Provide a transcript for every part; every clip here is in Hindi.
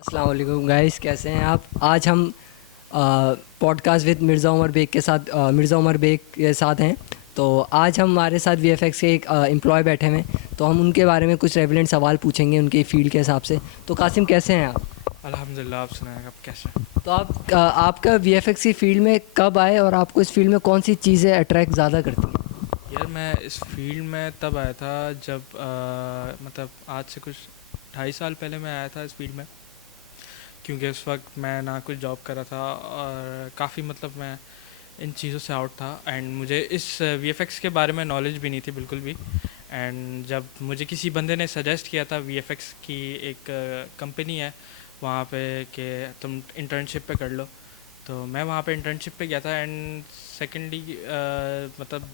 अस्सलाम वालेकुम गाइस, कैसे हैं आप? आज हम पॉडकास्ट विद मिर्ज़ा उमर बेग के साथ मिर्ज़ा उमर बेग के साथ हैं। तो आज हमारे साथ वीएफएक्स के एक एम्प्लॉय बैठे हुए हैं, तो हम उनके बारे में कुछ रेलेवेंट सवाल पूछेंगे उनके फील्ड के हिसाब से। तो कासिम, कैसे हैं आप? अल्हम्दुलिल्लाह। आप सुनाएं, आप कैसे हैं? तो आप आपका वीएफएक्स की फ़ील्ड में कब आए और आपको इस फील्ड में कौन सी चीज़ें अट्रैक्ट ज़्यादा करती हैं? यार मैं इस फील्ड में तब आया था जब मतलब आज से कुछ 2.5 साल पहले मैं आया था इस फील्ड में। क्योंकि उस वक्त मैं ना कुछ जॉब कर रहा था और काफ़ी मतलब मैं इन चीज़ों से आउट था एंड मुझे इस वीएफएक्स के बारे में नॉलेज भी नहीं थी बिल्कुल भी। एंड जब मुझे किसी बंदे ने सजेस्ट किया था वीएफएक्स की एक कंपनी है वहाँ पे कि तुम इंटर्नशिप पे कर लो, तो मैं वहाँ पे इंटर्नशिप पे गया था। एंड सेकेंडली मतलब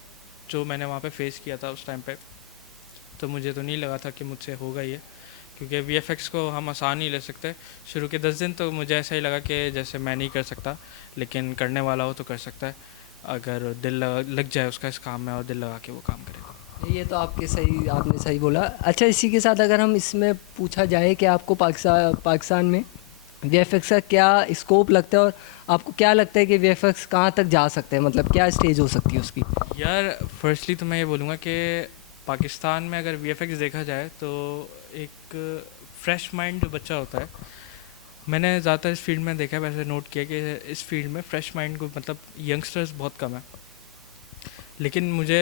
जो मैंने वहाँ पे फेस किया था उस टाइम पे, तो मुझे तो नहीं लगा था कि मुझसे होगा ये, क्योंकि वीएफएक्स को हम आसान नहीं ले सकते। शुरू के 10 दिन तो मुझे ऐसा ही लगा कि जैसे मैं नहीं कर सकता, लेकिन करने वाला हो तो कर सकता है अगर दिल लग जाए उसका इस काम में और दिल लगा के वो काम करेगा। ये तो आपने सही बोला। अच्छा, इसी के साथ अगर हम इसमें पूछा जाए कि आपको पाकिस्तान में वीएफएक्स का क्या स्कोप लगता है और आपको क्या लगता है कि वीएफएक्स कहाँ तक जा सकते हैं, मतलब क्या स्टेज हो सकती है उसकी? यार फर्स्टली तो मैं ये बोलूँगा कि पाकिस्तान में अगर वीएफएक्स देखा जाए तो एक फ्रेश माइंड जो बच्चा होता है, मैंने ज़्यादातर इस फील्ड में देखा है, वैसे नोट किया कि इस फील्ड में फ्रेश माइंड को मतलब यंगस्टर्स बहुत कम है। लेकिन मुझे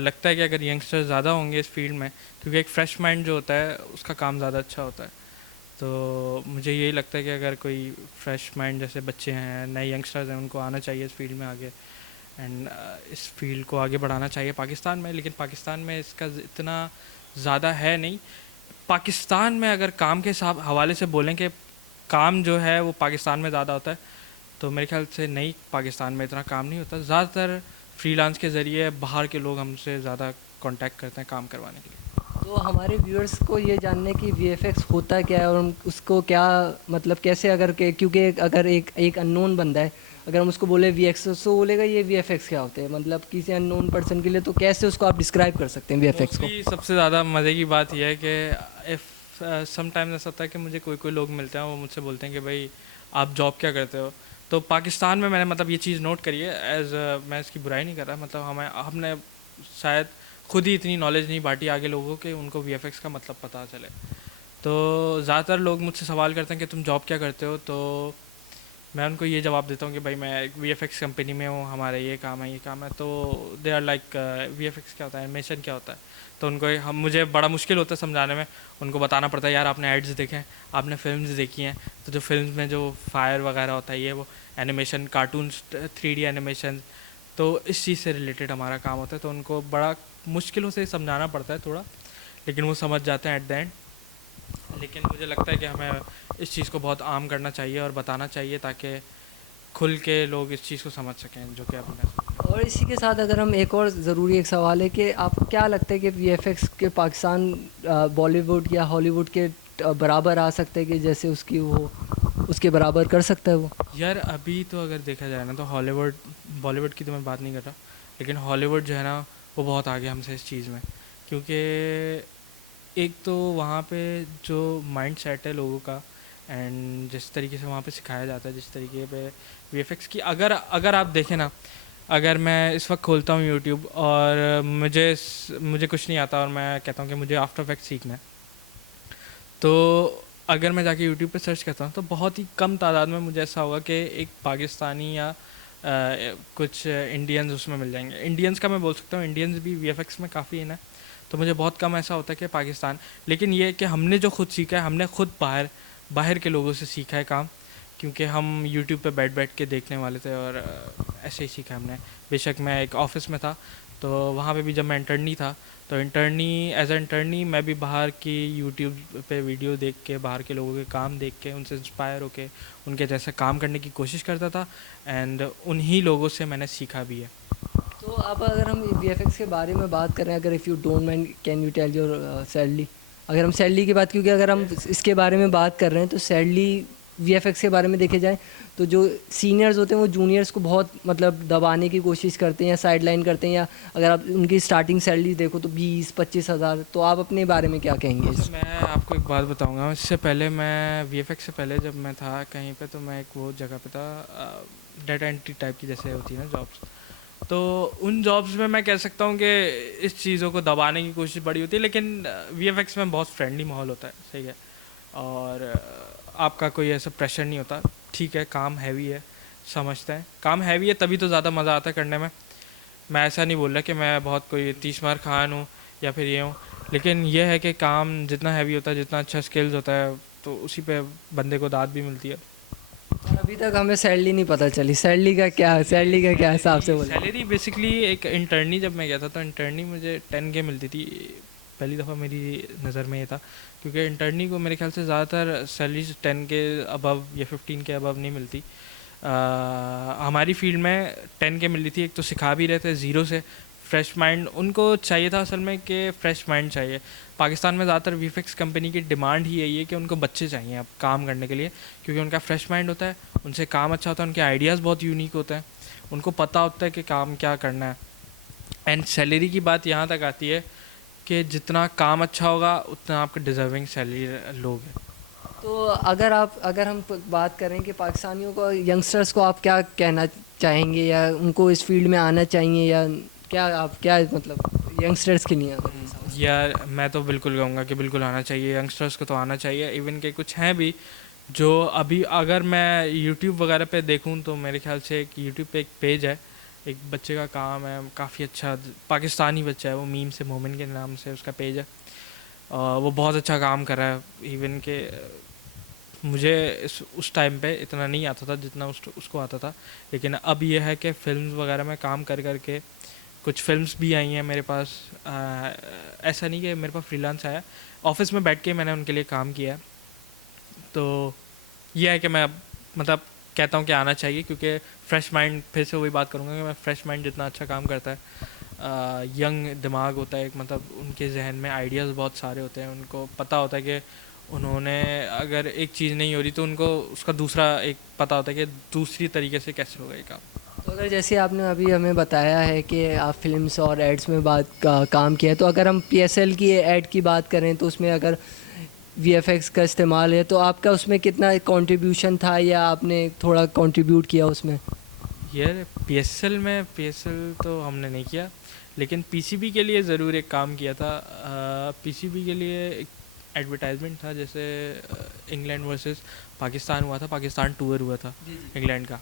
लगता है कि अगर यंगस्टर्स ज़्यादा होंगे इस फील्ड में, क्योंकि एक फ्रेश माइंड जो होता है उसका काम ज़्यादा अच्छा होता है, तो मुझे यही लगता है कि अगर कोई फ्रेश माइंड जैसे बच्चे हैं, नए यंगस्टर्स हैं, उनको आना चाहिए इस फील्ड में आगे। एंड इस फील्ड को आगे बढ़ाना चाहिए पाकिस्तान में। लेकिन पाकिस्तान में इसका इतना ज़्यादा है नहीं। पाकिस्तान में अगर काम के साथ हवाले से बोलें कि काम जो है वो पाकिस्तान में ज़्यादा होता है, तो मेरे ख्याल से नहीं, पाकिस्तान में इतना काम नहीं होता। ज़्यादातर फ्रीलांस के ज़रिए बाहर के लोग हमसे ज़्यादा कांटेक्ट करते हैं काम करवाने के लिए। तो हमारे व्यूअर्स को ये जानने की वीएफएक्स होता क्या है और उसको क्या, मतलब कैसे, अगर क्योंकि अगर एक अननोन बंदा है, अगर हम उसको बोले वीएक्स तो बोलेगा ये वीएफएक्स क्या होते हैं, मतलब किसी अननोन पर्सन के लिए तो कैसे उसको आप डिस्क्राइब कर सकते हैं वीएफएक्स को? मोस्टली सबसे ज़्यादा मज़े की बात यह है कि इफ़ समटाइम्स ऐसा होता है कि मुझे कोई कोई लोग मिलते हैं, वो मुझसे बोलते हैं कि भाई आप जॉब क्या करते हो। तो पाकिस्तान में मैंने मतलब ये चीज़ नोट करी है, मैं इसकी बुराई नहीं कर रहा, मतलब हमने शायद खुद ही इतनी नॉलेज नहीं बांटी आगे लोगों के उनको वीएफएक्स का मतलब पता चले। तो ज़्यादातर लोग मुझसे सवाल करते हैं कि तुम जॉब क्या करते हो, तो मैं उनको ये जवाब देता हूँ कि भाई मैं एक वीएफएक्स कंपनी में हूँ, हमारा ये काम है ये काम है। तो दे आर लाइक वीएफएक्स क्या होता है, एनिमेशन क्या होता है। तो उनको हम मुझे बड़ा मुश्किल होता है समझाने में। उनको बताना पड़ता है यार आपने एड्स देखे हैं, आपने फिल्म्स देखी हैं, तो जो फिल्म में जो फायर वगैरह होता है ये वो एनिमेशन, कार्टून्स, 3D एनिमेशन, तो इस चीज़ से रिलेटेड हमारा काम होता है। तो उनको बड़ा मुश्किलों से समझाना पड़ता है थोड़ा, लेकिन वो समझ जाते हैं एट द एंड। लेकिन मुझे लगता है कि हमें इस चीज़ को बहुत आम करना चाहिए और बताना चाहिए ताकि खुल के लोग इस चीज़ को समझ सकें, जो कि अब मैं समझ रहा और इसी के साथ अगर हम एक और ज़रूरी एक सवाल है कि आपको क्या लगता है कि वीएफएक्स के पाकिस्तान बॉलीवुड या हॉलीवुड के बराबर आ सकते हैं, कि जैसे उसकी वो उसके बराबर कर सकता है वो? हूँ। यार अभी तो अगर देखा जाए ना तो हॉलीवुड बॉलीवुड की तो मैं बात नहीं कर रहा, लेकिन हॉलीवुड जो है ना वो बहुत आगे हमसे इस चीज़ में। क्योंकि एक तो वहाँ पे जो माइंड सेट है लोगों का, एंड जिस तरीके से वहाँ पे सिखाया जाता है, जिस तरीके पे वीएफएक्स की, अगर अगर आप देखें ना, अगर मैं इस वक्त खोलता हूँ यूट्यूब और मुझे कुछ नहीं आता और मैं कहता हूँ कि मुझे आफ्टर इफेक्ट्स सीखना है, तो अगर मैं जाके यूट्यूब पे सर्च करता हूँ तो बहुत ही कम तादाद में मुझे ऐसा होगा कि एक पाकिस्तानी या कुछ इंडियंस उसमें मिल जाएंगे। इंडियंस का मैं बोल सकता हूँ, इंडियंस भी वीएफएक्स में काफ़ी इन है, तो मुझे बहुत कम ऐसा होता है कि पाकिस्तान। लेकिन ये कि हमने जो खुद सीखा है, हमने खुद बाहर बाहर के लोगों से सीखा है काम, क्योंकि हम यूट्यूब पे बैठ बैठ के देखने वाले थे और ऐसे ही सीखा हमने। बेशक मैं एक ऑफिस में था, तो वहाँ पे भी जब मैं इंटर्नी था, तो एज ए इंटर्नी मैं भी बाहर की यूट्यूब पे वीडियो देख के, बाहर के लोगों के काम देख के, उनसे इंस्पायर होके उनके जैसे काम करने की कोशिश करता था। एंड उन्हीं लोगों से मैंने सीखा भी है। तो अब अगर हम वीएफएक्स के बारे में बात करें, अगर if you don't mind can you tell your salary, अगर हम सैलरी की बात, क्योंकि अगर हम इसके बारे में बात कर रहे हैं तो सैलरी वीएफएक्स के बारे में देखे जाए तो जो सीनियर्स होते हैं वो जूनियर्स को बहुत मतलब दबाने की कोशिश करते हैं या साइडलाइन करते हैं, या अगर आप उनकी स्टार्टिंग सैलरी देखो तो 20-25 हज़ार। तो आप अपने बारे में क्या कहेंगे तो मैं आपको एक बात बताऊंगा। इससे पहले मैं वीएफएक्स से पहले जब मैं था कहीं पे, तो मैं एक वो जगह पे था, डेटा एंट्री टाइप की जैसे होती है ना जॉब्स। तो उन जॉब्स में मैं कह सकता हूँ कि इस चीज़ों को दबाने की कोशिश बड़ी होती है, लेकिन वीएफएक्स में बहुत फ्रेंडली माहौल होता है, सही है। और आपका कोई ऐसा प्रेशर नहीं होता। ठीक है, काम हैवी है, समझते हैं, काम हैवी है तभी तो ज़्यादा मज़ा आता है करने में। मैं ऐसा नहीं बोल रहा कि मैं बहुत कोई 30 मार खान हूँ या फिर ये हूँ, लेकिन ये है कि काम जितना हैवी होता है, जितना अच्छा स्किल्स होता है, तो उसी पे बंदे को दाद भी मिलती है। और अभी तक हमें सैलरी नहीं पता चली, सैलरी का क्या हिसाब से बोले? सैलरी बेसिकली एक इंटर्नी जब मैं गया था तो इंटर्नी मुझे 10K मिलती थी। पहली दफ़ा मेरी नज़र में ये था, क्योंकि इंटर्नी को मेरे ख्याल से ज़्यादातर सैलरी 10K अबव या 15K अबव नहीं मिलती। हमारी फील्ड में 10K मिल रही थी। एक तो सिखा भी रहे थे ज़ीरो से, फ्रेश माइंड उनको चाहिए था असल में, कि फ्रेश माइंड चाहिए। पाकिस्तान में ज़्यादातर वीफेक्स कंपनी की डिमांड ही यही है कि उनको बच्चे चाहिए अब काम करने के लिए, क्योंकि उनका फ्रेश माइंड होता है, उनसे काम अच्छा होता है, उनके आइडियाज़ बहुत यूनिक होते हैं, उनको पता होता है कि काम क्या करना है। एंड सैलरी की बात यहाँ तक आती है कि जितना काम अच्छा होगा उतना आपका डिज़र्विंग सैलरी लोगे। तो अगर हम बात करें कि पाकिस्तानियों को, यंगस्टर्स को आप क्या कहना चाहेंगे, या उनको इस फील्ड में आना चाहिए, या क्या मतलब यंगस्टर्स के लिए अगर ये सवाल? यार मैं तो बिल्कुल कहूँगा कि बिल्कुल आना चाहिए, यंगस्टर्स को तो आना चाहिए। इवन के कुछ हैं भी जो अभी, अगर मैं यूट्यूब वगैरह पे देखूँ तो मेरे ख्याल से एक यूट्यूब पे एक पेज है, एक बच्चे का काम है, काफ़ी अच्छा पाकिस्तानी बच्चा है, वो मीम से मोमिन के नाम से उसका पेज है। वो बहुत अच्छा काम कर रहा है। इवन के मुझे उस टाइम पे इतना नहीं आता था जितना उसको आता था, लेकिन अब ये है कि फ़िल्म वगैरह में काम कर करके कुछ फ़िल्म्स भी आई हैं मेरे पास। ऐसा नहीं कि मेरे पास फ्रीलांस आया, ऑफिस में बैठ के मैंने उनके लिए काम किया है। तो ये है कि मैं अब मतलब कहता हूँ कि आना चाहिए, क्योंकि फ्रेश माइंड, फिर से वही बात करूँगा कि मैं फ्रेश माइंड जितना अच्छा काम करता है, यंग दिमाग होता है एक, मतलब उनके जहन में आइडियाज़ बहुत सारे होते हैं, उनको पता होता है कि उन्होंने अगर एक चीज़ नहीं हो रही तो उनको उसका दूसरा एक पता होता है कि दूसरी तरीके से कैसे होगा ये काम। तो अगर जैसे आपने अभी हमें बताया है कि आप फिल्म्स और एड्स में काम किया है, तो अगर हम पीएसएल की एड की बात करें तो उसमें अगर वीएफएक्स का इस्तेमाल है तो आपका उसमें कितना कंट्रीब्यूशन था, या आपने थोड़ा कंट्रीब्यूट किया उसमें? यार पीएसएल तो हमने नहीं किया, लेकिन पीसीबी के लिए ज़रूर एक काम किया था। पीसीबी के लिए एक एडवर्टाइजमेंट था, जैसे इंग्लैंड वर्सेस पाकिस्तान हुआ था, पाकिस्तान टूर हुआ था जी जी। इंग्लैंड का।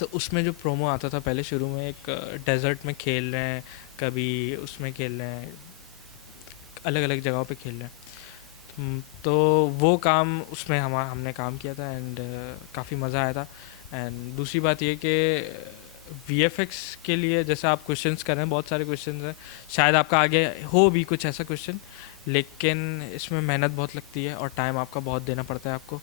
तो उसमें जो प्रोमो आता था पहले शुरू में, एक डेजर्ट में खेल रहे हैं, कभी उसमें खेल रहे हैं, अलग अलग जगहों पे खेल रहे हैं। तो वो काम उसमें हमने काम किया था, एंड काफ़ी मज़ा आया था। एंड दूसरी बात ये कि वीएफएक्स के लिए जैसे आप क्वेश्चंस कर रहे हैं, बहुत सारे क्वेश्चंस हैं, शायद आपका आगे हो भी कुछ ऐसा क्वेश्चन, लेकिन इसमें मेहनत बहुत लगती है और टाइम आपका बहुत देना पड़ता है आपको,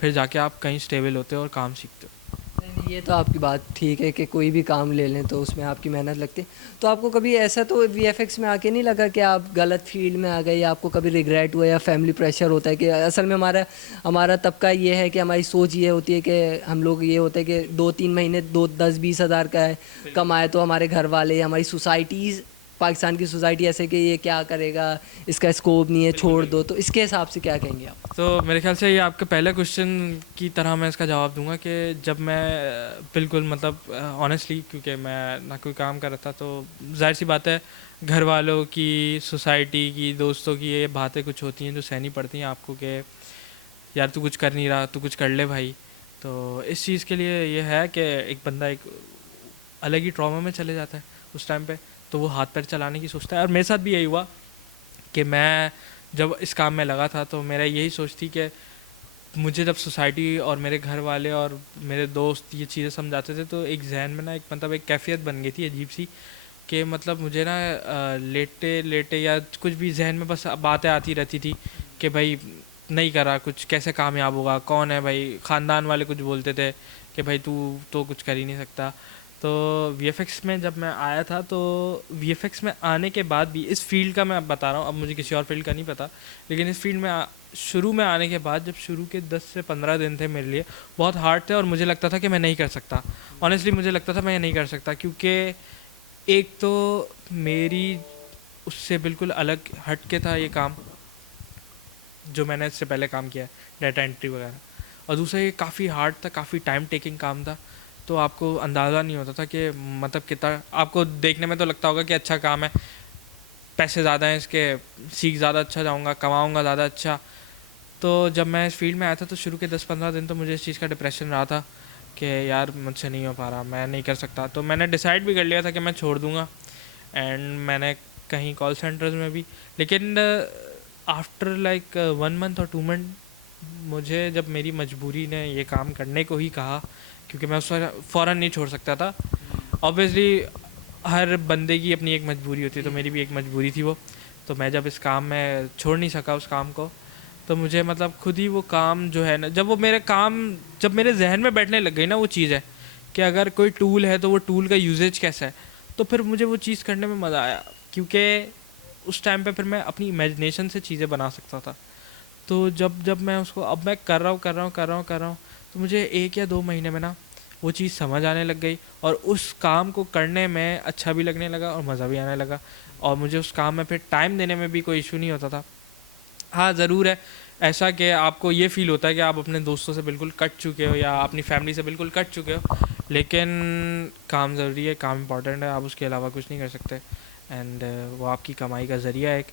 फिर जाके आप कहीं स्टेबल होते हो और काम सीखते हो। नहीं नहीं, ये तो आपकी बात ठीक है कि कोई भी काम ले लें तो उसमें आपकी मेहनत लगती है। तो आपको कभी ऐसा तो वीएफएक्स में आके नहीं लगा कि आप गलत फील्ड में आ गए, या आपको कभी रिग्रेट हुआ, या फैमिली प्रेशर होता है कि असल में हमारा हमारा तबका ये है कि हमारी सोच ये होती है कि हम लोग ये होते हैं कि 2-3 महीने 10-20 हज़ार का है कमाए तो हमारे घर वाले, हमारी सोसाइटीज़, पाकिस्तान की सोसाइटी ऐसे कि ये क्या करेगा, इसका स्कोप नहीं है, बिल्कुल छोड़ बिल्कुल। दो। तो इसके हिसाब से क्या कहेंगे आप? तो मेरे ख्याल से ये आपके पहले क्वेश्चन की तरह मैं इसका जवाब दूंगा कि जब मैं बिल्कुल मतलब ऑनेस्टली, क्योंकि मैं ना कोई काम कर रहा था, तो जाहिर सी बात है घर वालों की, सोसाइटी की, दोस्तों की ये बातें कुछ होती हैं जो सहनी पड़ती हैं आपको, कि यार तू कुछ कर नहीं रहा, तू कुछ कर ले भाई। तो इस चीज़ के लिए ये है कि एक बंदा एक अलग ही ट्रॉमा में चले जाता है उस टाइम पे, तो वो हाथ पैर चलाने की सोचता है। और मेरे साथ भी यही हुआ कि मैं जब इस काम में लगा था तो मेरा यही सोच थी कि मुझे जब सोसाइटी और मेरे घर वाले और मेरे दोस्त ये चीज़ें समझाते थे, तो एक जहन में ना एक मतलब एक कैफियत बन गई थी अजीब सी, कि मतलब मुझे ना लेटे लेटे या कुछ भी जहन में बस बातें आती रहती थी कि भाई नहीं करा कुछ, कैसे कामयाब होगा, कौन है भाई, ख़ानदान वाले कुछ बोलते थे कि भाई तू तो कुछ कर ही नहीं सकता। तो वीएफएक्स में जब मैं आया था, तो वीएफएक्स में आने के बाद भी इस फील्ड का मैं अब बता रहा हूँ, अब मुझे किसी और फील्ड का नहीं पता, लेकिन इस फील्ड में शुरू में आने के बाद जब शुरू के 10 से 15 दिन थे मेरे लिए बहुत हार्ड थे, और मुझे लगता था कि मैं नहीं कर सकता। ऑनेस्टली मुझे लगता था मैं ये नहीं कर सकता, क्योंकि एक तो मेरी उससे बिल्कुल अलग हट के था ये काम जो मैंने इससे पहले काम किया है, डाटा एंट्री वगैरह। और दूसरा ये काफ़ी हार्ड था, काफ़ी टाइम टेकिंग काम था, तो आपको अंदाज़ा नहीं होता था कि मतलब कितना, आपको देखने में तो लगता होगा कि अच्छा काम है, पैसे ज़्यादा हैं इसके, सीख ज़्यादा अच्छा जाऊँगा, कमाऊँगा ज़्यादा अच्छा। तो जब मैं इस फील्ड में आया था तो शुरू के 10-15 दिन तो मुझे इस चीज़ का डिप्रेशन रहा था कि यार मुझसे नहीं हो पा रहा, मैं नहीं कर सकता। तो मैंने डिसाइड भी कर लिया था कि मैं छोड़ दूँगा, एंड मैंने कहीं कॉल सेंटर्स में भी, लेकिन आफ्टर लाइक 1 मंथ और 2 मंथ मुझे जब मेरी मजबूरी ने ये काम करने को ही कहा, क्योंकि मैं उस वक्त फ़ौरन नहीं छोड़ सकता था। ऑब्वियसली हर बंदे की अपनी एक मजबूरी होती है, तो मेरी भी एक मजबूरी थी वो। तो मैं जब इस काम में छोड़ नहीं सका उस काम को, तो मुझे मतलब खुद ही वो काम जो है ना, जब वो मेरे काम जब मेरे जहन में बैठने लग गई ना वो चीज़ है कि अगर कोई टूल है तो वो टूल का यूजेज कैसा है, तो फिर मुझे वो चीज़ करने में मज़ा आया, क्योंकि उस टाइम पे फिर मैं अपनी इमेजिनेशन से चीज़ें बना सकता था। तो जब जब मैं उसको अब मैं कर रहा हूँ, तो मुझे 1 या 2 महीने में ना वो चीज़ समझ आने लग गई, और उस काम को करने में अच्छा भी लगने लगा और मज़ा भी आने लगा, और मुझे उस काम में फिर टाइम देने में भी कोई इशू नहीं होता था। हाँ, ज़रूर है ऐसा कि आपको ये फ़ील होता है कि आप अपने दोस्तों से बिल्कुल कट चुके हो या अपनी फैमिली से बिल्कुल कट चुके हो, लेकिन काम ज़रूरी है, काम इम्पॉर्टेंट है, आप उसके अलावा कुछ नहीं कर सकते, एंड वो आपकी कमाई का ज़रिया है एक।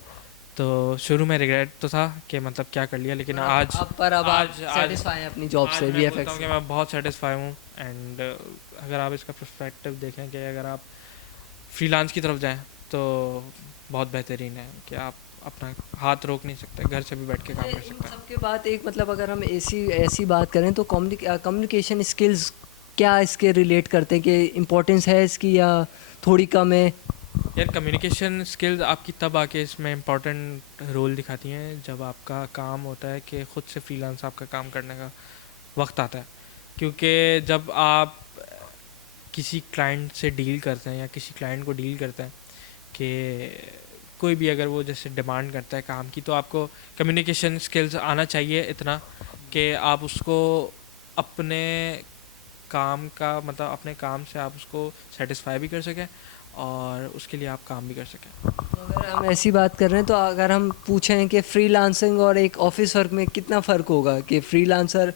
तो शुरू में रिग्रेट तो था कि मतलब क्या कर लिया, लेकिन आज अब आप आज आज सेटिस्फाई हैं अपनी जॉब आज से मैं बोलता वीएफएक्स हूँ कि से? मैं बहुत सेटिस्फाई हूँ। एंड अगर आप इसका पर्सपेक्टिव देखें कि अगर आप फ्रीलांस की तरफ जाएं तो बहुत बेहतरीन है कि आप अपना हाथ रोक नहीं सकते, घर से भी बैठ के काम कर इन सकते हैं। सब के बाद एक मतलब अगर हम ऐसी ऐसी बात करें तो कम्युनिकेशन स्किल्स क्या इसके रिलेट करते हैं कि इम्पोर्टेंस है इसकी या थोड़ी कम है? यार कम्युनिकेशन स्किल्स आपकी तब आके इसमें इम्पोर्टेंट रोल दिखाती हैं जब आपका काम होता है कि ख़ुद से फ्रीलांस आपका काम करने का वक्त आता है, क्योंकि जब आप किसी क्लाइंट से डील करते हैं या किसी क्लाइंट को डील करते हैं कि कोई भी अगर वो जैसे डिमांड करता है काम की, तो आपको कम्युनिकेशन स्किल्स आना चाहिए इतना कि आप उसको अपने काम का मतलब अपने काम से आप उसको सेटिस्फाई भी कर सकें और उसके लिए आप काम भी कर सकें। तो अगर हम ऐसी बात कर रहे हैं तो अगर हम पूछें कि फ्रीलांसिंग और एक ऑफिस वर्क में कितना फ़र्क होगा, कि फ्रीलांसर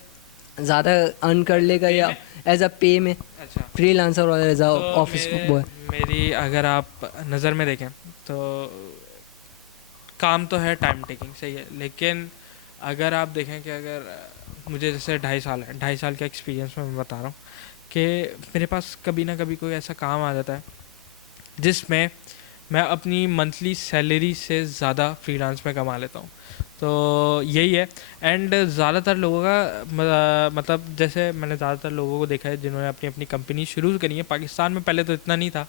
ज़्यादा अर्न कर लेगा पे या में एज अ पे में, अच्छा, फ्रीलांसर और एज अ तो ऑफिस बॉय? मेरी अगर आप नज़र में देखें तो काम तो है टाइम टेकिंग, सही है, लेकिन अगर आप देखें कि अगर मुझे जैसे 2.5 साल है, 2.5 साल का एक्सपीरियंस मैं बता रहा हूँ कि मेरे पास कभी ना कभी कोई ऐसा काम आ जाता है जिसमें मैं अपनी मंथली सैलरी से ज़्यादा फ्रीलांस में कमा लेता हूँ। तो यही है। एंड ज़्यादातर लोगों का मतलब जैसे मैंने ज़्यादातर लोगों को देखा है जिन्होंने अपनी अपनी कंपनी शुरू करी है पाकिस्तान में। पहले तो इतना नहीं था,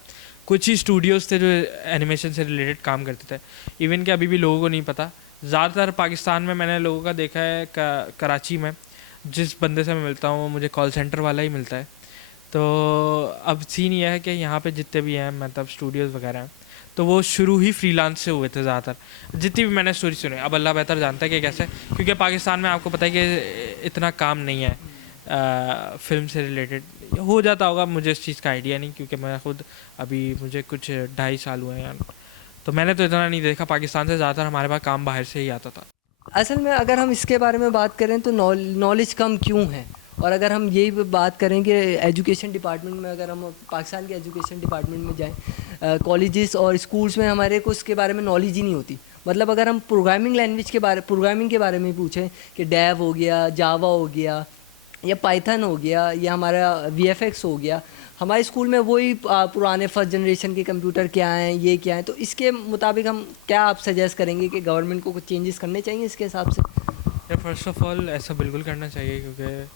कुछ ही स्टूडियोज़ थे जो एनिमेशन से रिलेटेड काम करते थे, इवन कि अभी भी लोगों को नहीं पता। ज़्यादातर पाकिस्तान में मैंने लोगों का देखा है कराची में जिस बंदे से मैं मिलता हूँ मुझे कॉल सेंटर वाला ही मिलता है। तो अब सीन ये है कि यहाँ पे जितने भी हैं मतलब स्टूडियोज़ वगैरह हैं, तो वो शुरू ही फ्रीलांस से हुए थे ज़्यादातर, जितनी भी मैंने स्टोरी सुनी। अब अल्लाह बेहतर जानता है कि कैसे, क्योंकि पाकिस्तान में आपको पता है कि इतना काम नहीं है फिल्म से रिलेटेड। हो जाता होगा, मुझे इस चीज़ का आइडिया नहीं, क्योंकि मैं खुद अभी मुझे कुछ 2.5 साल हुए हैं, तो मैंने तो इतना नहीं देखा। पाकिस्तान से ज़्यादातर हमारे पास काम बाहर से ही आता था। असल में अगर हम इसके बारे में बात करें तो नॉलेज कम क्यों है? और अगर हम यही बात करें कि एजुकेशन डिपार्टमेंट में, अगर हम पाकिस्तान के एजुकेशन डिपार्टमेंट में जाएं, कॉलेजेस और स्कूल्स में हमारे को इसके बारे में नॉलेज ही नहीं होती। मतलब अगर हम प्रोग्रामिंग के बारे में पूछें कि डेव हो गया, जावा हो गया या पाइथन हो गया या हमारा वीएफएक्स हो गया, हमारे स्कूल में वही पुराने फर्स्ट जनरेशन के कंप्यूटर क्या हैं, ये क्या हैं। तो इसके मुताबिक हम क्या आप सजेस्ट करेंगे कि गवर्नमेंट को कुछ चेंजेस करने चाहिए इसके हिसाब से? या फर्स्ट ऑफ ऑल ऐसा बिल्कुल करना चाहिए, क्योंकि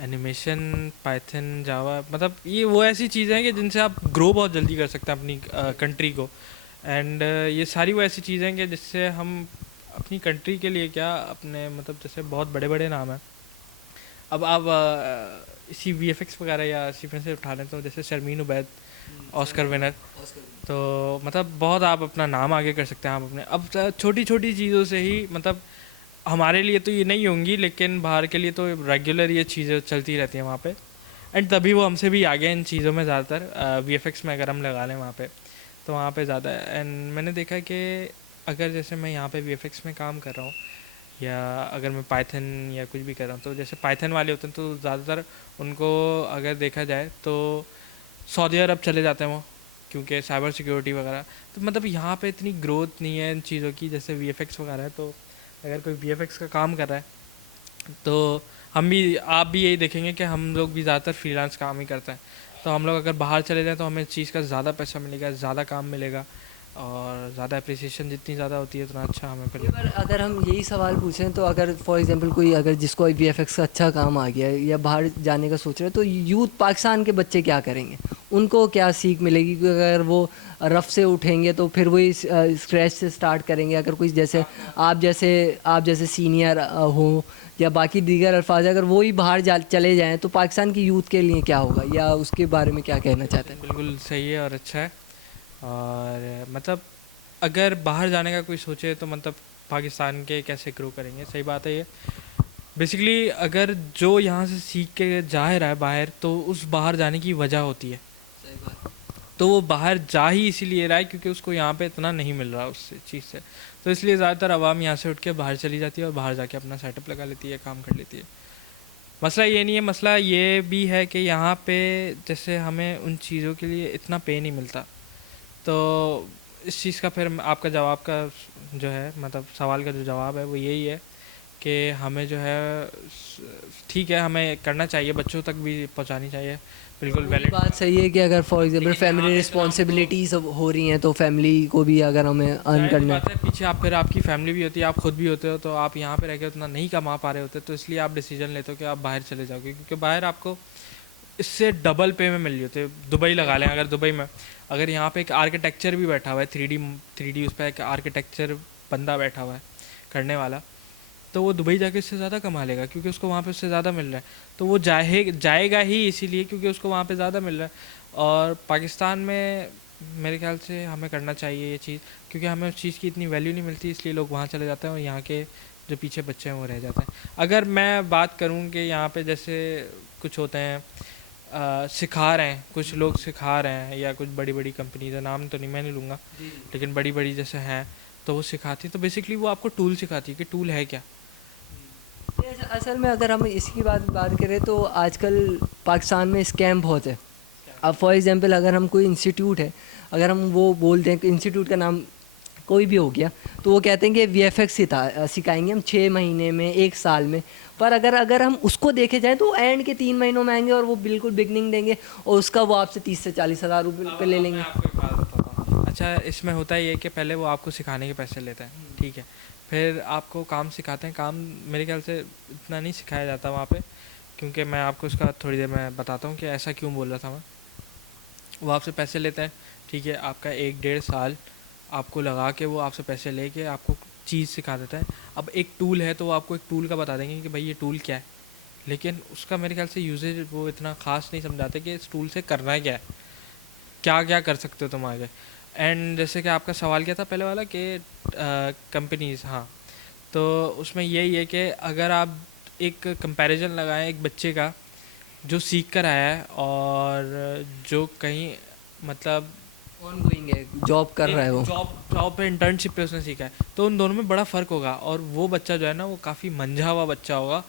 एनिमेशन, पाइथन, जावा मतलब ये वो ऐसी चीज़ें हैं कि जिनसे आप ग्रो बहुत जल्दी कर सकते हैं अपनी कंट्री को। एंड ये सारी वो ऐसी चीज़ें हैं कि जिससे हम अपनी कंट्री के लिए क्या अपने मतलब जैसे बहुत बड़े बड़े नाम हैं। अब आप इसी वीएफएक्स वगैरह या इसी में से उठा लें तो जैसे शर्मीन उबैद, ऑस्कर विनर, तो मतलब बहुत आप अपना नाम आगे कर सकते हैं। आप अपने अब छोटी छोटी चीज़ों से ही मतलब हमारे लिए तो ये नहीं होंगी, लेकिन बाहर के लिए तो रेगुलर ये चीज़ें चलती रहती हैं वहाँ पे। एंड तभी वो हमसे भी आगे हैं इन चीज़ों में ज़्यादातर। वीएफएक्स में अगर हम लगा लें वहाँ पे, तो वहाँ पे ज़्यादा है। एंड मैंने देखा है कि अगर जैसे मैं यहाँ पे वीएफएक्स में काम कर रहा हूँ, या अगर मैं पाइथन या कुछ भी कर रहा हूँ, तो जैसे पाइथन वाले होते हैं तो ज़्यादातर उनको अगर देखा जाए तो सऊदी अरब चले जाते हैं वो, क्योंकि साइबर सिक्योरिटी वगैरह। तो मतलब यहाँ पे इतनी ग्रोथ नहीं है इन चीज़ों की, जैसे वीएफएक्स वगैरह है। तो अगर कोई वीएफएक्स का काम कर रहा है, तो हम भी, आप भी यही देखेंगे कि हम लोग भी ज़्यादातर फ्रीलांस काम ही करते हैं। तो हम लोग अगर बाहर चले जाएँ तो हमें इस चीज़ का ज़्यादा पैसा मिलेगा, ज़्यादा काम मिलेगा, और ज़्यादा अप्रिसिएशन जितनी ज़्यादा होती है उतना अच्छा हमें फिर। पर अगर हम यही सवाल पूछें तो अगर फॉर एग्जांपल कोई अगर जिसको वीएफएक्स का अच्छा काम आ गया है या बाहर जाने का सोच रहे हैं, तो यूथ पाकिस्तान के बच्चे क्या करेंगे, उनको क्या सीख मिलेगी? क्योंकि अगर वो रफ से उठेंगे तो फिर वही स्क्रैच से स्टार्ट करेंगे। अगर कोई जैसे आप जैसे सीनियर हो या बाकी दीगर अल्फाज, अगर वो ही बाहर चले जाएँ तो पाकिस्तान की यूथ के लिए क्या होगा, या उसके बारे में क्या कहना चाहते हैं? बिल्कुल सही है और अच्छा है। और मतलब अगर बाहर जाने का कोई सोचे तो मतलब पाकिस्तान के कैसे ग्रो करेंगे, सही बात है ये। बेसिकली अगर जो यहाँ से सीख के जा रहा है बाहर, तो उस बाहर जाने की वजह होती है। सही बात। तो वो बाहर जा ही इसीलिए रहा है क्योंकि उसको यहाँ पे इतना नहीं मिल रहा उस चीज़ से। तो इसलिए ज़्यादातर आवाम यहाँ से उठ के बाहर चली जाती है और बाहर जाके अपना सेटअप लगा लेती है, काम कर लेती है। मसला ये नहीं है, मसला ये भी है कि यहाँ पे जैसे हमें उन चीज़ों के लिए इतना पे नहीं मिलता। तो इस चीज़ का फिर आपका जवाब का जो है, मतलब सवाल का जो जवाब है वो यही है कि हमें जो है ठीक है, हमें करना चाहिए, बच्चों तक भी पहुँचानी चाहिए, बिल्कुल ये वैलिड। बात सही है कि अगर फॉर एग्जांपल लेकिन यहाँ फैमिली पे इतना रिस्पॉन्सिबिलिटीज हो रही हैं तो फैमिली को भी अगर हमें अर्न जाहिर सी करना बात है। है, पीछे आप फिर आपकी फैमिली भी होती है, आप खुद भी होते हो, तो आप यहाँ पे रह के उतना नहीं कमा पा रहे होते, तो इसलिए आप डिसीजन लेते हो कि आप बाहर चले जाओगे, क्योंकि बाहर आपको इससे डबल पे में मिल रही होती है। दुबई लगा लें, अगर दुबई में अगर यहाँ पे एक आर्किटेक्चर भी बैठा हुआ है, थ्री डी उस पर एक आर्किटेक्चर बंदा बैठा हुआ है करने वाला, तो वो दुबई जाके इससे ज़्यादा कमा लेगा क्योंकि उसको वहाँ पे उससे ज़्यादा मिल रहा है। तो वो जाएगा ही इसीलिए क्योंकि उसको वहाँ पे ज़्यादा मिल रहा है। और पाकिस्तान में मेरे ख्याल से हमें करना चाहिए ये चीज़, क्योंकि हमें उस चीज़ की इतनी वैल्यू नहीं मिलती, इसलिए लोग वहाँ चले जाते हैं और यहाँ के जो पीछे बच्चे हैं वो रह जाते हैं। अगर मैं बात करूँ कि यहाँ पे जैसे कुछ होते हैं, सिखा रहे हैं, कुछ लोग सिखा रहे हैं, या कुछ बड़ी बड़ी कंपनीज है, नाम तो नहीं मैं नहीं लूँगा, लेकिन बड़ी बड़ी जैसे हैं, तो वो सिखाती है। तो बेसिकली वो आपको टूल सिखाती है कि टूल है क्या। ये असल में अगर हम इसकी बात करें तो आजकल पाकिस्तान में स्कैम बहुत है। अब फॉर एग्जांपल अगर हम कोई इंस्टीट्यूट है, अगर हम वो बोलते हैं कि इंस्टीट्यूट का नाम कोई भी हो गया, तो वो कहते हैं कि वीएफएक्स सिखाएंगे हम 6 महीने में, 1 साल में। पर अगर अगर हम उसको देखे जाएँ तो एंड के 3 महीनों में आएंगे और वो बिल्कुल बिगनिंग देंगे और उसका वो आपसे 30 से 40 हज़ार रुपये पे ले अब लेंगे। मैं आपको एक बात बताता हूँ। अच्छा, इसमें होता ही है कि पहले वो आपको सिखाने के पैसे लेते हैं, ठीक है, फिर आपको काम सिखाते हैं। काम मेरे ख्याल से इतना नहीं सिखाया जाता वहाँ पे, क्योंकि मैं आपको इसका थोड़ी देर में बताता हूँ कि ऐसा क्यों बोल रहा था मैं। वो आपसे पैसे लेते हैं, ठीक है, आपका 1-1.5 साल आपको लगा के वो आपसे पैसे लेके आपको चीज़ सिखा देता है। अब एक टूल है तो वो आपको एक टूल का बता देंगे कि भाई ये टूल क्या है, लेकिन उसका मेरे ख्याल से यूजेज वो इतना ख़ास नहीं समझाते कि इस टूल से करना क्या है, क्या क्या कर सकते हो तुम आगे। एंड जैसे कि आपका सवाल क्या था पहले वाला कि कंपनीज़, हाँ, तो उसमें यही है कि अगर आप एक कंपैरिजन लगाएं एक बच्चे का जो सीख कर आया है और जो कहीं मतलब ऑनगोइंग है, जॉब कर रहा है वो। जॉब जॉब पे इंटर्नशिप पे उसने सीखा है, तो उन दोनों में बड़ा फ़र्क होगा। और वो बच्चा जो है ना, वो काफ़ी मंझा हुआ बच्चा होगा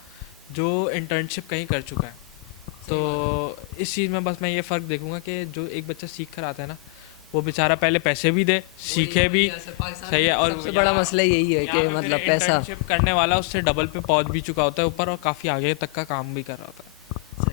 जो इंटर्नशिप कहीं कर चुका है। तो इस चीज़ में बस मैं ये फ़र्क देखूंगा कि जो एक बच्चा सीख कर आता है ना, वो बेचारा पहले पैसे भी दे, सीखे भी, सही है, और सबसे बड़ा मसला यही है कि मतलब पैसा। इंटर्नशिप करने वाला उससे डबल पे पहुंच भी चुका होता है ऊपर, और काफ़ी आगे तक का काम भी कर रहा होता है।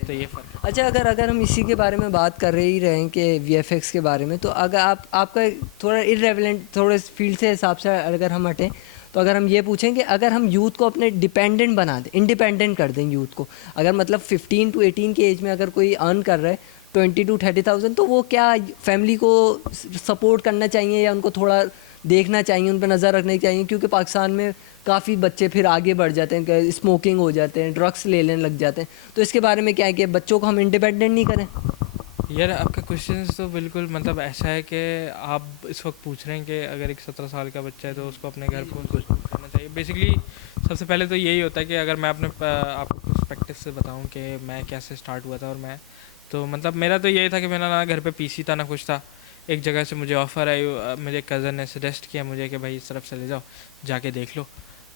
तो ये फ़र्क है। अच्छा, अगर हम इसी के बारे में बात कर ही रहे हैं कि वीएफएक्स के बारे में, तो अगर आपका थोड़ा इररेलेवेंट थोड़े फील्ड से हिसाब से अगर हम हटें, तो अगर हम ये पूछें कि अगर हम यूथ को अपने डिपेंडेंट बना दें, इंडिपेंडेंट कर दें यूथ को, अगर मतलब 15 to 18 के एज में अगर कोई अर्न कर रहा है 20 to 30,000, तो वो क्या फैमिली को सपोर्ट करना चाहिए या उनको थोड़ा देखना चाहिए, उन पर नज़र रखनी चाहिए? क्योंकि पाकिस्तान में काफ़ी बच्चे फिर आगे बढ़ जाते हैं, स्मोकिंग हो जाते हैं, ड्रग्स ले लेने लग जाते हैं। तो इसके बारे में क्या है कि बच्चों को हम इंडिपेंडेंट नहीं करें? यार आपका क्वेश्चन तो बिल्कुल मतलब ऐसा है कि आप इस वक्त पूछ रहे हैं कि अगर एक 17 साल का बच्चा है तो उसको अपने घर जी जी पर बिल्कुल। कुछ करना चाहिए। बेसिकली सबसे पहले तो यही होता है कि अगर मैं अपने आपको पर्सपेक्टिव से बताऊं कि मैं कैसे स्टार्ट हुआ था, और मैं तो मतलब मेरा तो यही था कि मेरा ना घर पे पीसी था ना कुछ था। एक जगह से मुझे ऑफ़र आई, मेरे कज़न ने सजेस्ट किया मुझे कि भाई इस तरफ चले जाओ, जाके देख लो।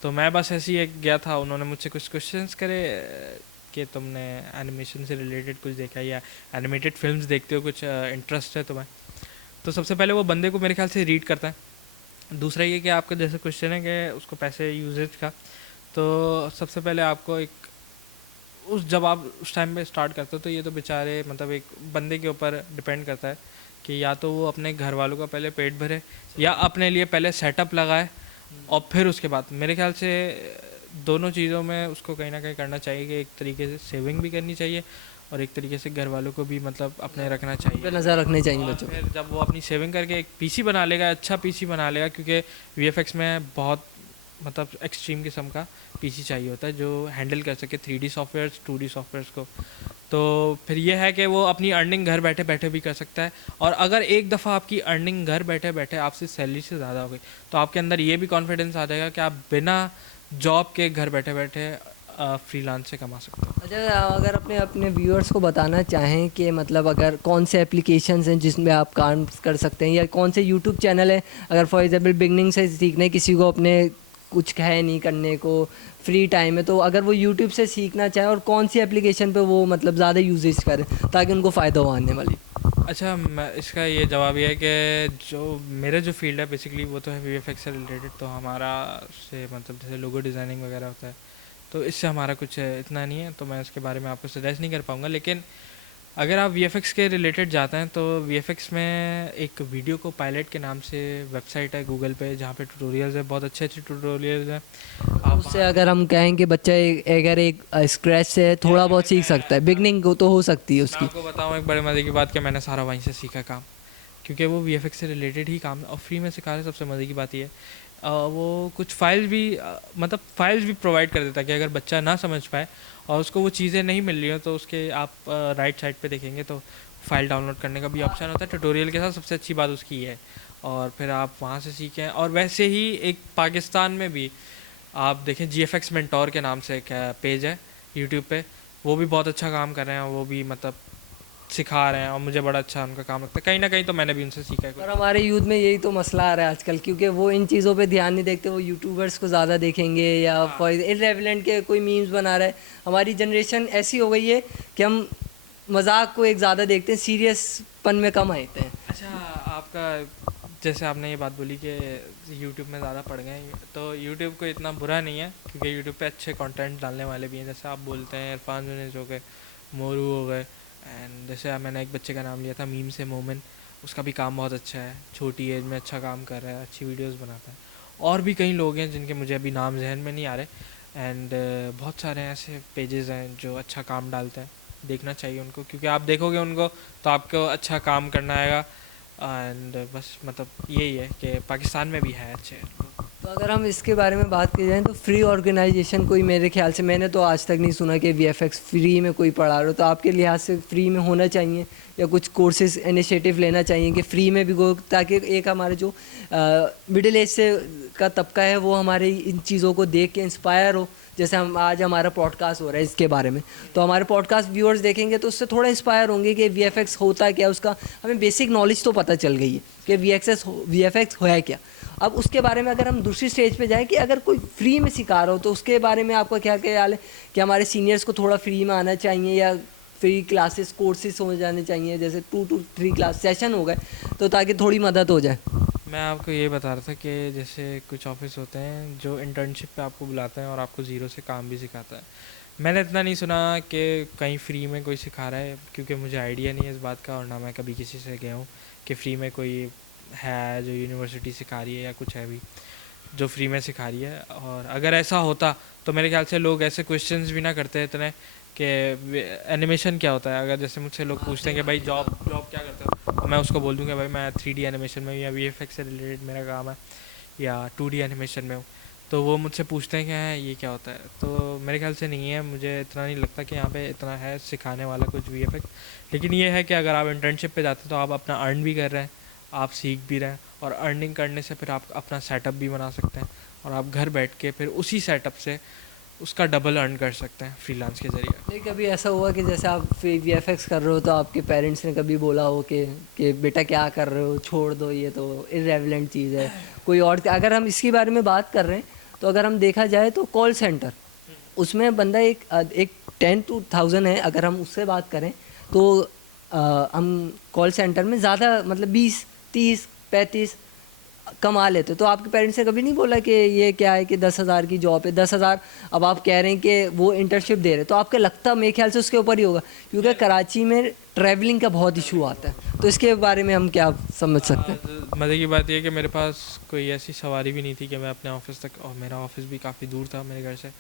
तो मैं बस ऐसे ही एक गया था, उन्होंने मुझसे कुछ क्वेश्चंस करे कि तुमने एनिमेशन से रिलेटेड कुछ देखा है या एनिमेटेड फिल्म्स देखते हो, कुछ इंटरेस्ट है तुम्हें। तो सबसे पहले वो बंदे को मेरे ख्याल से रीड करता है। दूसरा ये कि आपका जैसे क्वेश्चन है कि उसको पैसे यूजेज का, तो सबसे पहले आपको एक उस जब आप उस टाइम पे स्टार्ट करते हो तो ये तो बेचारे मतलब एक बंदे के ऊपर डिपेंड करता है कि या तो वो अपने घर वालों का पहले पेट भरे या अपने लिए पहले सेटअप लगाए, और फिर उसके बाद मेरे ख्याल से दोनों चीज़ों में उसको कहीं ना कहीं करना चाहिए कि एक तरीके से सेविंग भी करनी चाहिए और एक तरीके से घर वालों को भी मतलब अपने रखना उन पे चाहिए। नज़र रखनी चाहिए और बच्चों पे। फिर जब वो अपनी सेविंग करके एक पीसी बना लेगा, अच्छा पीसी बना लेगा, क्योंकि वीएफएक्स में बहुत मतलब एक्सट्रीम किस्म का पीसी चाहिए होता है जो हैंडल कर सके 3D सॉफ्टवेयर्स 2D सॉफ्टवेयर्स को। तो फिर ये है कि वो अपनी अर्निंग घर बैठे बैठे भी कर सकता है। और अगर एक दफ़ा आपकी अर्निंग घर बैठे बैठे आपसे सैलरी से ज़्यादा हो गई तो आपके अंदर ये भी कॉन्फिडेंस आ जाएगा कि आप बिना जॉब के घर बैठे बैठे फ्रीलांस से कमा सकते हो। अच्छा, अगर अपने अपने व्यूअर्स को बताना चाहें कि मतलब अगर कौन से एप्लीकेशंस हैं जिसमें आप काम कर सकते हैं, या कौन से यूट्यूब चैनल है, अगर फॉर एग्जांपल बिगनिंग से सीखने किसी को अपने कुछ है नहीं करने को, फ्री टाइम है, तो अगर वो यूट्यूब से सीखना चाहे और कौन सी एप्लीकेशन पे वो मतलब ज़्यादा यूजेज करें ताकि उनको फ़ायदा हो आने वाली। अच्छा, मैं इसका ये जवाब ये है कि जो मेरा जो फील्ड है बेसिकली वो तो है वीएफएक्स से रिलेटेड। तो हमारा से मतलब जैसे लोगो डिज़ाइनिंग वगैरह होता है, तो इससे हमारा कुछ इतना नहीं है, तो मैं उसके बारे में आपको सजेस्ट नहीं कर पाऊँगा। लेकिन अगर आप वीएफएक्स के रिलेटेड जाते हैं तो वीएफएक्स में एक वीडियो को पायलट के नाम से वेबसाइट है गूगल पे, जहाँ पे ट्यूटोरियल्स है, बहुत अच्छे अच्छे ट्यूटोरियल्स हैं। मतलब आप उससे वहाँ से अगर हम कहें कि बच्चा अगर एक स्क्रैच से यार थोड़ा बहुत जैसे सीख सकता है, बिगनिंग को तो हो सकती है मैं उसकी। आपको बताऊँ एक बड़े मज़े की बात कि मैंने सारा वहीं से सीखा काम, क्योंकि वो वीएफएक्स से रिलेटेड ही काम और फ्री में सिखा रहे हैं। सबसे मज़े की बात ये है वो कुछ फाइल्स भी मतलब फाइल्स भी प्रोवाइड कर देता है कि अगर बच्चा ना समझ पाए और उसको वो चीज़ें नहीं मिल रही हो तो उसके आप राइट साइड पे देखेंगे तो फाइल डाउनलोड करने का भी ऑप्शन होता है ट्यूटोरियल के साथ। सबसे अच्छी बात उसकी ये है, और फिर आप वहाँ से सीखें। और वैसे ही एक पाकिस्तान में भी आप देखें जीएफएक्स मेंटोर के नाम से एक पेज है यूट्यूब पे, वो भी बहुत अच्छा काम कर रहे हैं, वो भी मतलब सिखा रहे हैं और मुझे बड़ा अच्छा उनका काम लगता है। कहीं ना कहीं तो मैंने भी उनसे सीखा है कुछ। और हमारे यूथ में यही तो मसला आ रहा है आजकल, क्योंकि वो इन चीज़ों पे ध्यान नहीं देते, वो यूट्यूबर्स को ज़्यादा देखेंगे या हाँ। फॉर इरेलेवेंट के कोई मीम्स बना रहा है। हमारी जनरेशन ऐसी हो गई है कि हम मजाक को एक ज़्यादा देखते हैं, सीरियसपन में कम आते हैं। अच्छा, आपका जैसे आपने ये बात बोली कि यूट्यूब में ज़्यादा पड़ गए हैं, तो यूट्यूब को इतना बुरा नहीं है क्योंकि यूट्यूब पे अच्छे कंटेंट डालने वाले भी हैं। जैसे आप बोलते हैं इरफान यूनिस हो गए, मोरू हो गए, एंड जैसे मैंने एक बच्चे का नाम लिया था मीम से मोमिन, उसका भी काम बहुत अच्छा है, छोटी एज में अच्छा काम कर रहा है, अच्छी वीडियोस बनाता है। और भी कई लोग हैं जिनके मुझे अभी नाम जहन में नहीं आ रहे, एंड बहुत सारे ऐसे पेजेस हैं जो अच्छा काम डालते हैं, देखना चाहिए उनको, क्योंकि आप देखोगे उनको तो आपको अच्छा काम करना आएगा। एंड बस मतलब यही है कि पाकिस्तान में भी है अच्छे लोग। तो अगर हम इसके बारे में बात की जाए तो फ्री ऑर्गेनाइजेशन कोई, मेरे ख्याल से मैंने तो आज तक नहीं सुना कि वीएफएक्स फ्री में कोई पढ़ा रहा हो। तो आपके लिहाज से फ्री में होना चाहिए या कुछ कोर्सेज इनिशिएटिव लेना चाहिए कि फ्री में भी हो, ताकि एक हमारे जो मिडिल एज से का तबका है वो हमारे इन चीज़ों को देख के इंस्पायर हो। जैसे हम आज हमारा पॉडकास्ट हो रहा है इसके बारे में, तो हमारे पॉडकास्ट व्यूअर्स देखेंगे तो उससे थोड़ा इंस्पायर होंगे कि वीएफएक्स होता क्या, उसका हमें बेसिक नॉलेज तो पता चल गई है कि वीएफएक्स है क्या। अब उसके बारे में अगर हम दूसरी स्टेज पे जाएं कि अगर कोई फ्री में सिखा रहा हो तो उसके बारे में आपका क्या ख्याल है कि हमारे सीनियर्स को थोड़ा फ्री में आना चाहिए या फ्री क्लासेस कोर्सेज हो जाने चाहिए, जैसे 2 to 3 क्लास सेशन हो गए तो ताकि थोड़ी मदद हो जाए। मैं आपको ये बता रहा था कि जैसे कुछ ऑफिस होते हैं जो इंटर्नशिप पे आपको बुलाते हैं और आपको ज़ीरो से काम भी सिखाता है। मैंने इतना नहीं सुना कि कहीं फ्री में कोई सिखा रहा है, क्योंकि मुझे आइडिया नहीं है इस बात का और ना मैं कभी किसी से गया हूँ कि फ्री में कोई है जो यूनिवर्सिटी सिखा रही है या कुछ है भी जो फ्री में सिखा रही है। और अगर ऐसा होता तो मेरे ख्याल से लोग ऐसे क्वेश्चंस भी ना करते इतने कि एनिमेशन क्या होता है। अगर जैसे मुझसे लोग पूछते हैं कि भाई जॉब जॉब क्या करते हो, तो मैं उसको बोल दूँगा भाई मैं 3D एनिमेशन में हूँ या वीएफएक्स से रिलेटेड मेरा काम है या 2D एनिमेशन में हूँ। तो वो मुझसे पूछते हैं कि हैं ये क्या होता है, तो मेरे ख्याल से नहीं है, मुझे इतना नहीं लगता कि यहाँ पे इतना है सिखाने वाला कुछ वीएफएक्स। लेकिन ये है कि अगर आप इंटर्नशिप पे जाते हैं तो आप अपना अर्न भी कर रहे हैं, आप सीख भी रहे हैं, और अर्निंग करने से फिर आप अपना सेटअप भी बना सकते हैं, और आप घर बैठ के फिर उसी सेटअप से उसका डबल अर्न कर सकते हैं फ्रीलांस के ज़रिए। नहीं कभी ऐसा हुआ कि जैसे आप वीएफएक्स कर रहे हो तो आपके पेरेंट्स ने कभी बोला हो कि बेटा क्या कर रहे हो, छोड़ दो, ये तो इररेलेवेंट चीज़ है, कोई और। अगर हम इसके बारे में बात कर रहे हैं तो अगर हम देखा जाए तो कॉल सेंटर, उसमें बंदा एक 10 to 1000 है, अगर हम उससे बात करें तो हम कॉल सेंटर में ज़्यादा मतलब 20, 30, 35 कमा लेते। तो आपके पेरेंट्स ने कभी नहीं बोला कि ये क्या है कि 10,000 की जॉब है, 10,000 अब आप कह रहे हैं कि वो इंटर्नशिप दे रहे हैं, तो आपका लगता मेरे ख्याल से उसके ऊपर ही होगा, क्योंकि कराची में ट्रैवलिंग का बहुत इशू आता है। तो इसके बारे में हम क्या समझ सकते हैं? तो मज़े की बात यह है कि मेरे पास कोई ऐसी सवारी भी नहीं थी कि मैं अपने ऑफिस तक, और मेरा ऑफिस भी काफ़ी दूर था मेरे घर से,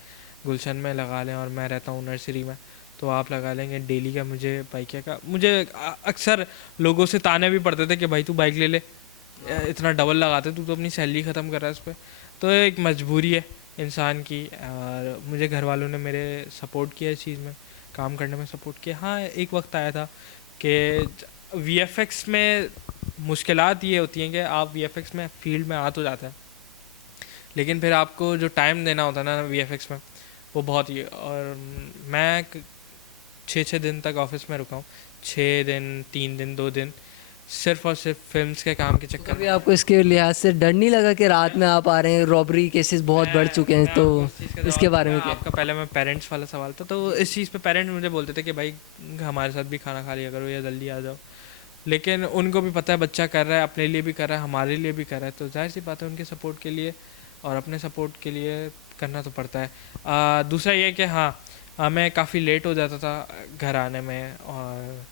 गुलशन में लगा लें, और मैं रहता हूँ नर्सरी में, तो आप लगा लेंगे डेली का मुझे बाइक का, मुझे अक्सर लोगों से ताने भी पड़ते थे कि भाई तू बाइक ले ले, इतना डबल लगाते तू तो अपनी सैलरी ख़त्म कर रहा है इस पर। तो एक मजबूरी है इंसान की, और मुझे घर वालों ने मेरे सपोर्ट किया इस चीज़ में, काम करने में सपोर्ट किया। हाँ, एक वक्त आया था कि वीएफएक्स में मुश्किलात ये होती हैं कि आप वीएफएक्स में फील्ड में आ तो जाते हैं, लेकिन फिर आपको जो टाइम देना होता है ना वीएफएक्स में, वो बहुत ही, और मैं 6 दिन तक ऑफिस में रुका हूँ, 6 दिन, 3 दिन, 2 दिन, सिर्फ और सिर्फ फिल्म्स के काम के चक्कर कभी आपको इसके लिहाज से डर नहीं लगा कि रात में आप आ रहे हैं, रॉबरी केसेस बहुत बढ़ चुके हैं, तो इसके बारे में क्या? आपका पहले मैं पेरेंट्स वाला सवाल था, तो इस चीज़ पे पेरेंट्स मुझे बोलते थे कि भाई हमारे साथ भी खाना खा लिया करो या जल्दी आ जाओ, लेकिन उनको भी पता है बच्चा कर रहा है, अपने लिए भी कर रहा है, हमारे लिए भी कर रहा है, तो जाहिर सी बात है उनके सपोर्ट के लिए और अपने सपोर्ट के लिए करना तो पड़ता है। दूसरा ये कि हाँ, हमें काफ़ी लेट हो जाता था घर आने में, और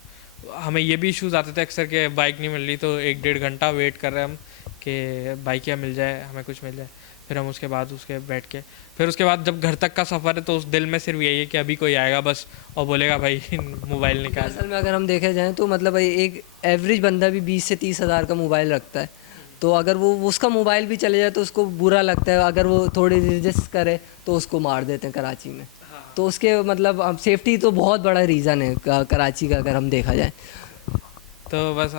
हमें ये भी इश्यूज़ आते थे अक्सर कि बाइक नहीं मिल रही, तो 1-1.5 घंटा वेट कर रहे हैं हम कि बाइक या मिल जाए, हमें कुछ मिल जाए, फिर हम उसके बाद उसके बैठ के, फिर उसके बाद जब घर तक का सफ़र है तो उस दिल में सिर्फ यही है कि अभी कोई आएगा बस और बोलेगा भाई मोबाइल निकाल। असल में अगर हम देखे जाएँ तो मतलब भाई एक एवरेज बंदा भी 20 से 30 हज़ार का मोबाइल रखता है, तो अगर वो उसका मोबाइल भी चले जाए तो उसको बुरा लगता है, अगर वो थोड़ी रजिस्ट करे तो उसको मार देते हैं कराची में। तो उसके मतलब अब सेफ्टी तो बहुत बड़ा रीज़न है कराची का, अगर हम देखा जाए तो बस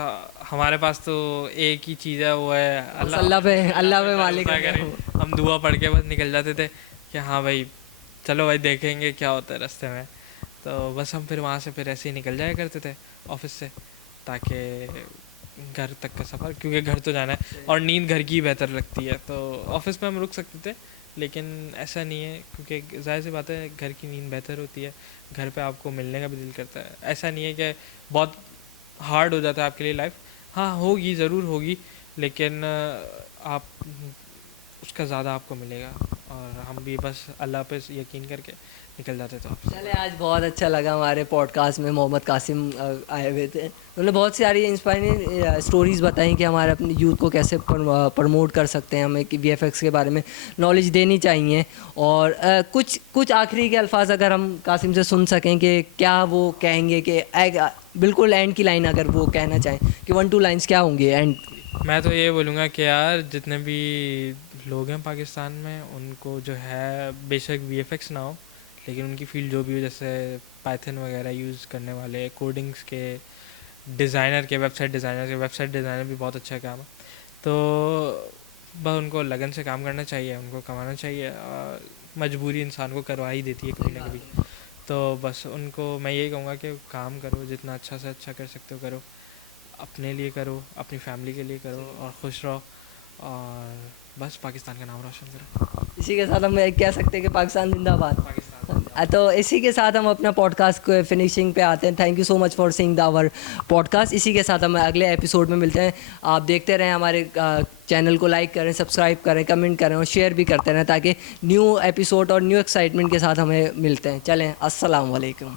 हमारे पास तो एक ही चीज़ है, वो है अल्लाह पे मालिक भरोसा करें। हम दुआ पढ़ के बस निकल जाते थे कि हाँ भाई चलो भाई देखेंगे क्या होता है रास्ते में, तो बस हम फिर वहाँ से फिर ऐसे ही निकल जाया करते थे ऑफिस से, ताकि घर तक का सफ़र, क्योंकि घर तो जाना है और नींद घर की बेहतर लगती है, तो ऑफिस में हम रुक सकते थे, लेकिन ऐसा नहीं है, क्योंकि जाहिर सी बात है घर की नींद बेहतर होती है, घर पे आपको मिलने का भी दिल करता है। ऐसा नहीं है कि बहुत हार्ड हो जाता है आपके लिए लाइफ, हाँ होगी, ज़रूर होगी, लेकिन आप उसका ज़्यादा आपको मिलेगा, और हम भी बस अल्लाह पे यकीन करके निकल जाते थे। चले आज बहुत अच्छा लगा, हमारे पॉडकास्ट में मोहम्मद कासिम आए हुए थे, उन्होंने बहुत सारी इंस्पायरिंग स्टोरीज़ बताई कि हमारे अपने यूथ को कैसे प्रमोट कर सकते हैं, हमें कि वीएफएक्स के बारे में नॉलेज देनी चाहिए। और कुछ आखिरी के अल्फाज अगर हम कासिम से सुन सकें कि क्या वो कहेंगे, कि बिल्कुल एंड की लाइन अगर वो कहना चाहें कि 1-2 लाइन्स क्या होंगे एंड? मैं तो ये बोलूँगा कि यार जितने भी लोग हैं पाकिस्तान में, उनको जो है बेशक वीएफएक्स ना हो, लेकिन उनकी फील्ड जो भी हो, जैसे पाइथन वगैरह यूज़ करने वाले, कोडिंग्स के डिज़ाइनर के, वेबसाइट डिज़ाइनर भी बहुत अच्छा काम है, तो बस उनको लगन से काम करना चाहिए, उनको कमाना चाहिए, और मजबूरी इंसान को करवा ही देती है कभी ना कभी, तो बस उनको मैं यही कहूँगा कि काम करो, जितना अच्छा से अच्छा कर सकते हो करो, अपने लिए करो, अपनी फैमिली के लिए करो, और खुश रहो, और बस पाकिस्तान का नाम रोशन करो। इसी के साथ हम कह सकते हैं कि पाकिस्तान जिंदाबाद। पाकिस्तान तो इसी के साथ हम अपना पॉडकास्ट को फिनिशिंग पे आते हैं। Thank you so much for seeing our podcast. इसी के साथ हम अगले एपिसोड में मिलते हैं। आप देखते रहें, हमारे चैनल को लाइक करें, सब्सक्राइब करें, कमेंट करें और शेयर भी करते रहें, ताकि न्यू एपिसोड और न्यू एक्साइटमेंट के साथ हमें मिलते हैं। चलें, अस्सलाम वालेकुम।